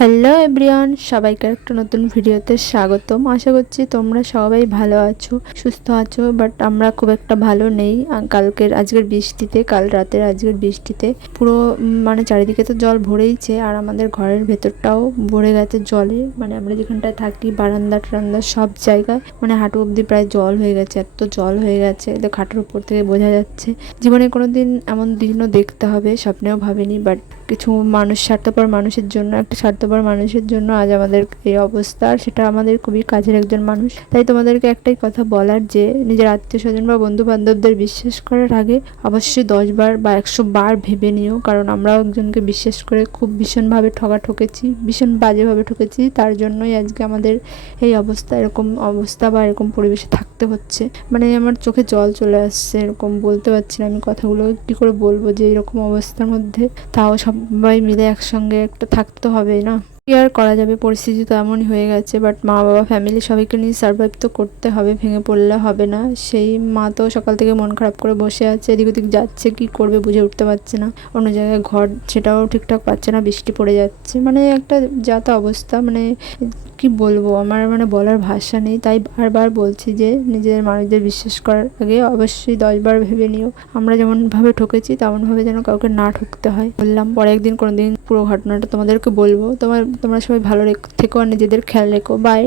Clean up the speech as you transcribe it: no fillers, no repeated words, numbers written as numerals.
Hello everyone, সবাইকে একটা নতুন ভিডিওতে স্বাগতম। আশা করছি তোমরা সবাই ভালো আছো, সুস্থ আছো। বাট আমরা খুব একটা ভালো নেই। আজকের বৃষ্টিতে, কাল রাতের আজকের বৃষ্টিতে পুরো মানে চারিদিকে তো জল ভরেইছে, আর আমাদের ঘরের ভেতরটাও ভরে গেছে জলে। মানে আমরা যেখানটায় থাকি, বারান্দা টারান্দা সব জায়গায় মানে হাঁটু অবধি প্রায় জল হয়ে গেছে, এত জল হয়ে গেছে, তো খাটের উপর থেকে বোঝা যাচ্ছে। জীবনে কোনো দিন এমন দিনও দেখতে হবে স্বপ্নেও ভাবিনি। বাট কিছু মানুষ, স্বার্থপর মানুষের জন্য, একটা স্বার্থপর মানুষের জন্য আজ আমাদের এই অবস্থা। আর সেটা আমাদের খুবই কাছের একজন মানুষ। তাই তোমাদেরকে একটাই কথা বলার, যে নিজের আত্মীয় স্বজন বা বন্ধু বান্ধবদের বিশ্বাস করার আগে অবশ্যই 10 বার বা 100 বার ভেবে নিও। কারণ আমরাও একজনকে বিশ্বাস করে খুব ভীষণভাবে ঠকেছি, ভীষণ বাজেভাবে ঠকেছি। তার জন্যই আজকে আমাদের এই অবস্থা, এরকম অবস্থা বা এরকম পরিবেশে থাকতে হচ্ছে। মানে আমার চোখে জল চলে আসছে, এরকম বলতে পারছি না আমি কথাগুলো, কী করে বলবো যে এরকম অবস্থার মধ্যে তাও সবাই মিলে একসঙ্গে একটা থাকতে হবে না। কি আর করা যাবে, পরিস্থিতি তো এমনই হয়ে গেছে। বাট মা বাবা ফ্যামিলি সবাইকে নিয়ে সার্ভাইভ তো করতে হবে, ভেঙে পড়লে হবে না। সেই মা তো সকাল থেকে মন খারাপ করে বসে আছে, এদিক ওদিক যাচ্ছে, কি করবে বুঝে উঠতে পারছে না। অন্য জায়গায় ঘর সেটাও ঠিকঠাক পাচ্ছে না, বৃষ্টি পড়ে যাচ্ছে, মানে একটা যা তা অবস্থা। মানে কি বলবো, আমার মানে বলার ভাষা নেই। তাই বারবার বলছি যে নিজের মানুষদের বিশ্বাস করার আগে অবশ্যই 10 বার ভেবে নিও। আমরা যেমনভাবে ঠকেছি তেমনভাবে যেন কাউকে না ঠকতে হয়। বললাম পরে একদিন কোনোদিন পুরো ঘটনাটা তোমাদেরকে বলবো। তোমরা সবাই ভালো থেকো আর নিজেদের খেয়াল রেখো। বাই।